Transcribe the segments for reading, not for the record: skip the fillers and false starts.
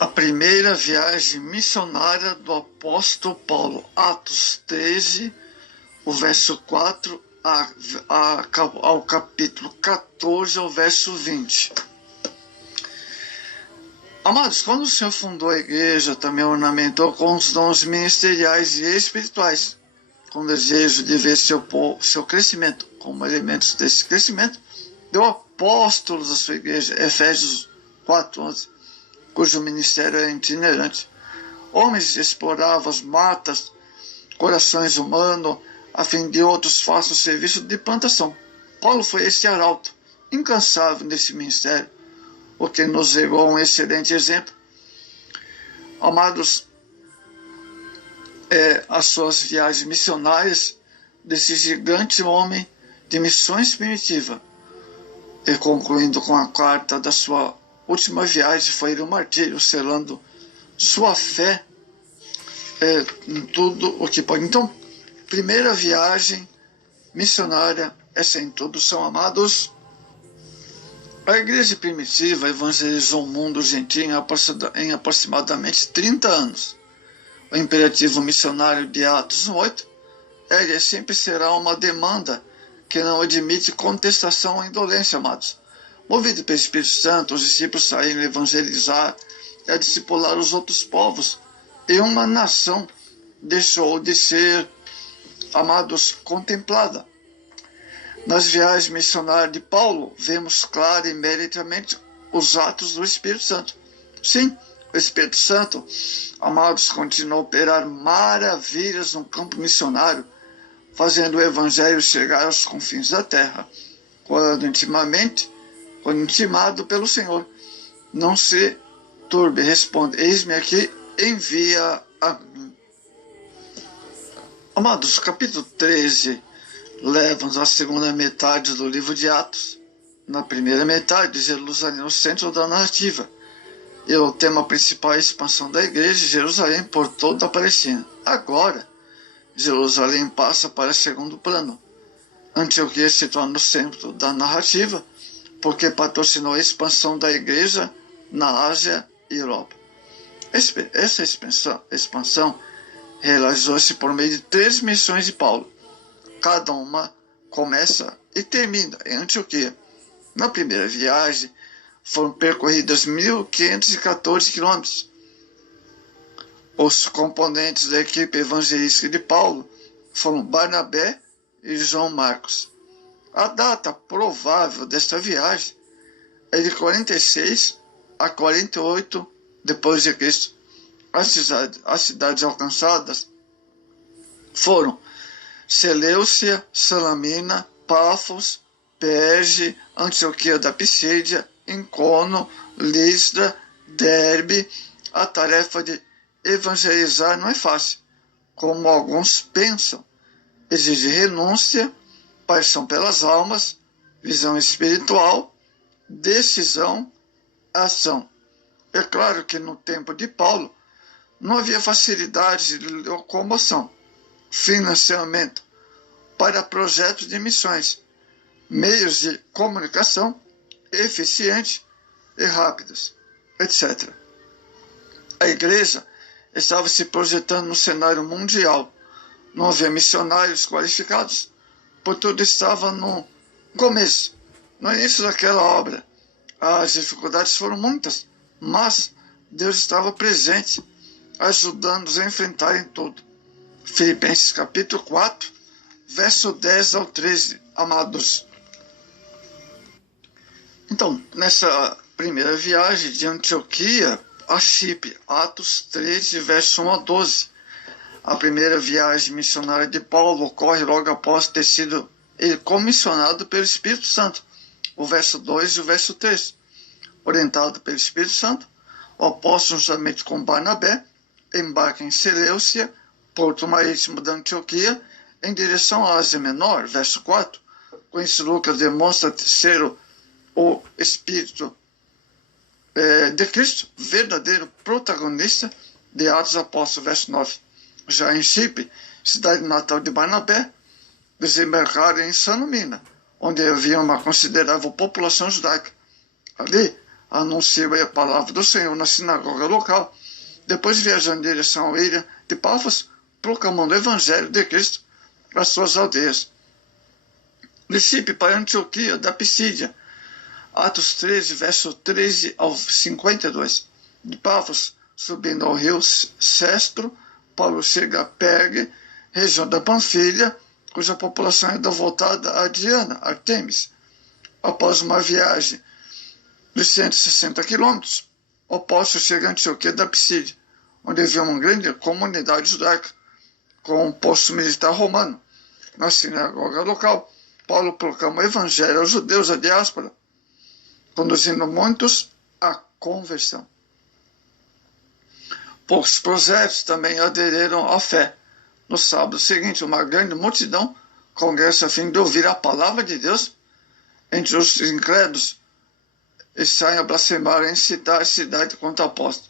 A primeira viagem missionária do apóstolo Paulo, Atos 13, o verso 4 ao capítulo 14, ao verso 20. Amados, quando o Senhor fundou a igreja, também ornamentou com os dons ministeriais e espirituais, com desejo de ver seu crescimento. Como elementos desse crescimento, deu apóstolos à sua igreja, Efésios 4:11, cujo ministério é itinerante. Homens exploravam as matas, corações humanos, a fim de outros façam o serviço de plantação. Paulo foi esse arauto, incansável nesse ministério, o que nos legou um excelente exemplo. Amados, as suas viagens missionárias desse gigante homem de missões primitiva, e concluindo com a carta da sua última viagem, foi o martírio, selando sua fé em tudo o que pode. Então, primeira viagem missionária, essa introdução, amados. A igreja primitiva evangelizou o mundo gentil em aproximadamente 30 anos. O imperativo missionário de Atos 8 é e sempre será uma demanda que não admite contestação ou indolência, amados. Movido pelo Espírito Santo, os discípulos saíram a evangelizar e a discipular os outros povos, e uma nação deixou de ser, amados, contemplada. Nas viagens missionárias de Paulo, vemos claro e meritamente os atos do Espírito Santo. Sim, o Espírito Santo, amados, continuou a operar maravilhas no campo missionário, fazendo o Evangelho chegar aos confins da terra, quando intimado pelo Senhor. Não se turbe, responde: eis-me aqui, envia a mim. Amados, o capítulo 13 leva-nos à segunda metade do livro de Atos. Na primeira metade, Jerusalém no centro da narrativa, e o tema principal é a expansão da igreja de Jerusalém por toda a Palestina. Agora, Jerusalém passa para segundo plano. Antioquia se torna o centro da narrativa, porque patrocinou a expansão da igreja na Ásia e Europa. Essa expansão realizou-se por meio de 3 missões de Paulo. Cada uma começa e termina em Antioquia. Na primeira viagem, foram percorridas 1.514 quilômetros. Os componentes da equipe evangelística de Paulo foram Barnabé e João Marcos. A data provável desta viagem é de 46 a 48 depois de Cristo. As cidades alcançadas foram Seleucia, Salamina, Pafos, Perge, Antioquia da Pisídia, Encono, Listra, Derbe. A tarefa de evangelizar não é fácil, como alguns pensam. Exige renúncia, paixão pelas almas, visão espiritual, decisão, ação. É claro que no tempo de Paulo não havia facilidade de locomoção, financiamento para projetos de missões, meios de comunicação eficientes e rápidos, etc. A igreja estava se projetando no cenário mundial. Não havia missionários qualificados, pois tudo estava no começo, no início daquela obra. As dificuldades foram muitas, mas Deus estava presente, ajudando-os a enfrentarem tudo. Filipenses capítulo 4, verso 10 ao 13, amados. Então, nessa primeira viagem de Antioquia a Chipre, Atos 13, verso 1 a 12. A primeira viagem missionária de Paulo ocorre logo após ter sido comissionado pelo Espírito Santo. O verso 2 e o verso 3. Orientado pelo Espírito Santo, o apóstolo, juntamente com Barnabé, embarca em Seleucia, porto marítimo da Antioquia, em direção à Ásia Menor. Verso 4. Com isso, Lucas demonstra ser o Espírito de Cristo, verdadeiro protagonista de Atos Apóstolos, verso 9. Já em Chipre, cidade natal de Barnabé, desembarcaram em Salamina, onde havia uma considerável população judaica. Ali, anunciou a palavra do Senhor na sinagoga local. Depois, viajando em direção à ilha de Pafos, proclamando o Evangelho de Cristo às suas aldeias. Discípulo para Antioquia da Pisídia. Atos 13, verso 13 ao 52. De Pafos, subindo ao rio Cestro, Paulo chega a Pergue, região da Panfilha, cuja população era voltada a Diana, Artemis. Após uma viagem de 160 quilômetros, o apóstolo chega a Antioquia da Pisídia, onde havia uma grande comunidade judaica, com um posto militar romano. Na sinagoga local, Paulo proclama o evangelho aos judeus da diáspora, conduzindo muitos à conversão. Poucos prosélitos também aderiram à fé. No sábado seguinte, uma grande multidão congressa a fim de ouvir a palavra de Deus entre os incrédulos e saem a blasfemar em cidade contra o apóstolo.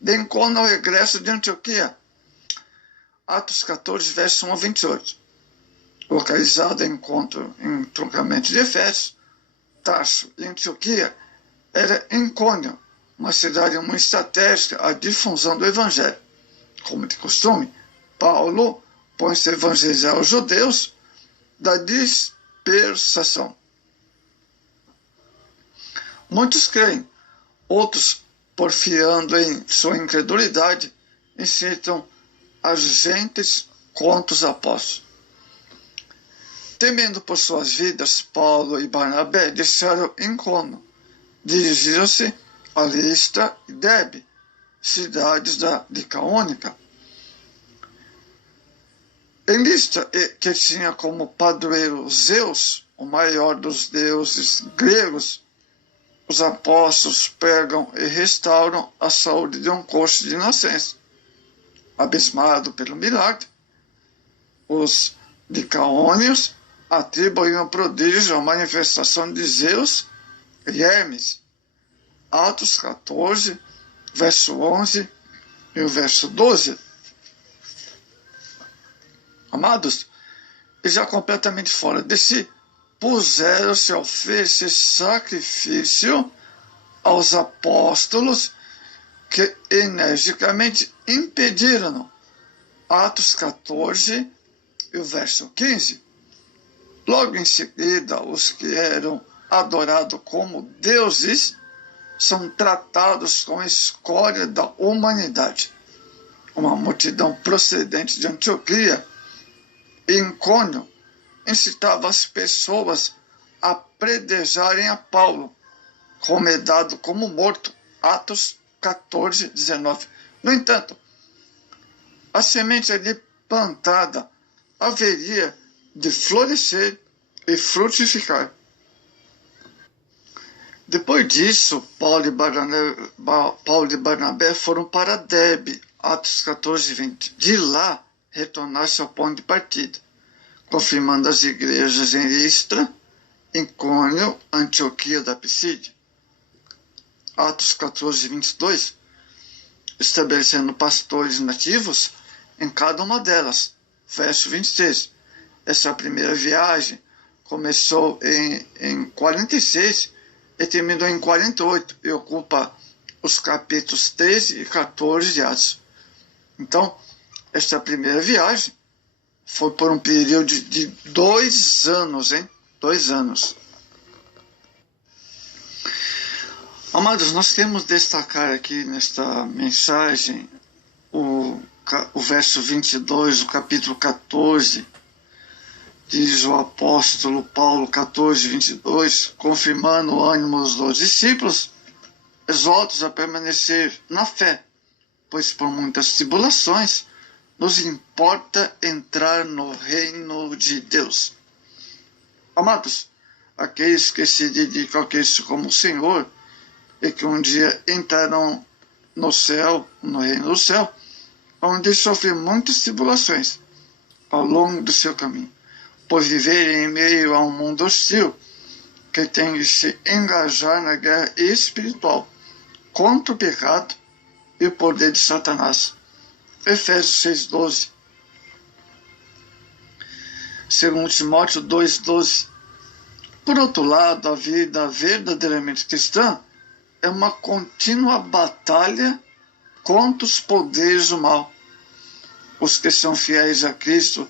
De encontro ao regresso de Antioquia. Atos 14, verso 1 a 28. Localizado em encontro em troncamento de Efésios, Tarso e Antioquia, era Icônio, uma cidade muito estratégica à difusão do evangelho. Como de costume, Paulo põe-se a evangelizar os judeus da dispersação. Muitos creem, outros, porfiando em sua incredulidade, incitam as gentes contra os apóstolos. Temendo por suas vidas, Paulo e Barnabé deixaram Icônio, dirigiram-se a Listra e Derbe, cidades da Licaônica. Em Listra, que tinha como padroeiro Zeus, o maior dos deuses gregos, os apóstolos pegam e restauram a saúde de um coxo de nascença. Abismado pelo milagre, os licaônios atribuem o prodígio à manifestação de Zeus e Hermes. Atos 14, verso 11 e o verso 12. Amados, e já completamente fora de si, puseram-se a oferecer sacrifício aos apóstolos que energicamente impediram-no. Atos 14 e o verso 15. Logo em seguida, os que eram adorados como deuses são tratados com a escória da humanidade. Uma multidão procedente de Antioquia e Icônio incitava as pessoas a predejarem a Paulo, como é dado como morto. Atos 14, 19. No entanto, a semente ali plantada haveria de florescer e frutificar. Depois disso, Paulo e Barnabé foram para Derbe, Atos 14, 20. De lá, retornaram-se ao ponto de partida, confirmando as igrejas em Listra, Icônio, Antioquia da Pisídia. Atos 14, 22, estabelecendo pastores nativos em cada uma delas. Verso 23. Essa primeira viagem começou em 46 e terminou em 48 e ocupa os capítulos 13 e 14 de Atos. Então, esta primeira viagem foi por um período de 2 anos, 2 anos. Amados, nós temos de destacar aqui nesta mensagem o verso 22, o capítulo 14, diz o apóstolo Paulo 14, 22, confirmando o ânimo dos discípulos, exorta-os a permanecer na fé, pois por muitas tribulações nos importa entrar no reino de Deus. Amados, aqueles que se dedicam a Cristo como Senhor e que um dia entrarão no céu, no reino do céu, onde sofrem muitas tribulações ao longo do seu caminho, por viverem em meio a um mundo hostil que tem de se engajar na guerra espiritual contra o pecado e o poder de Satanás. Efésios 6,12. Segundo Timóteo 2,12. Por outro lado, a vida verdadeiramente cristã é uma contínua batalha contra os poderes do mal. Os que são fiéis a Cristo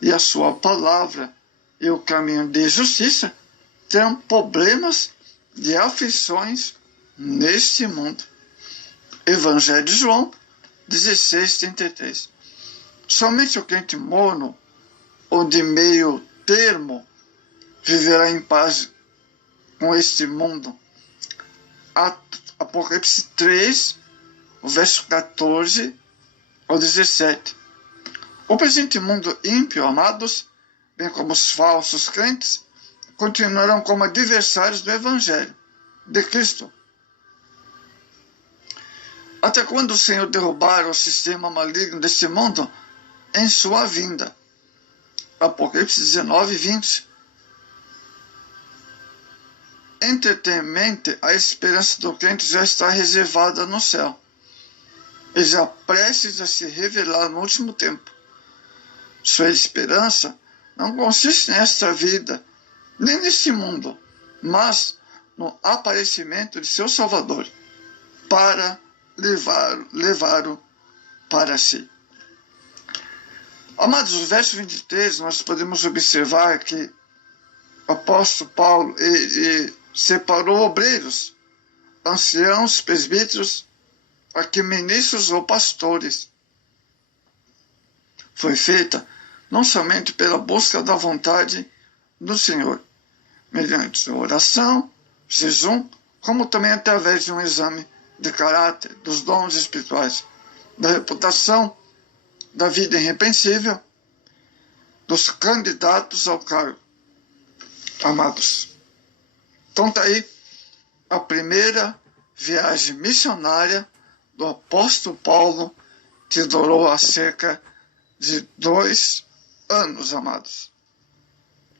e a sua palavra e o caminho de justiça terão problemas de aflições neste mundo. Evangelho de João 16:33. Somente o crente morno ou de meio termo viverá em paz com este mundo. Apocalipse 3, o verso 14 ao 17. O presente mundo ímpio, amados, bem como os falsos crentes, continuarão como adversários do Evangelho de Cristo. Até quando o Senhor derrubar o sistema maligno deste mundo em sua vinda? Apocalipse 19:20. Entretanto, a esperança do crente já está reservada no céu, e já prestes a se revelar no último tempo. Sua esperança não consiste nesta vida, nem neste mundo, mas no aparecimento de seu Salvador, para levá-lo para si. Amados, no verso 23, nós podemos observar que o apóstolo Paulo separou obreiros, anciãos, presbíteros, aqui ministros ou pastores. Foi feita não somente pela busca da vontade do Senhor, mediante oração, jejum, como também através de um exame de caráter, dos dons espirituais, da reputação, da vida irrepreensível, dos candidatos ao cargo. Amados, então está aí a primeira viagem missionária do apóstolo Paulo, que durou há cerca de 2 anos, amados.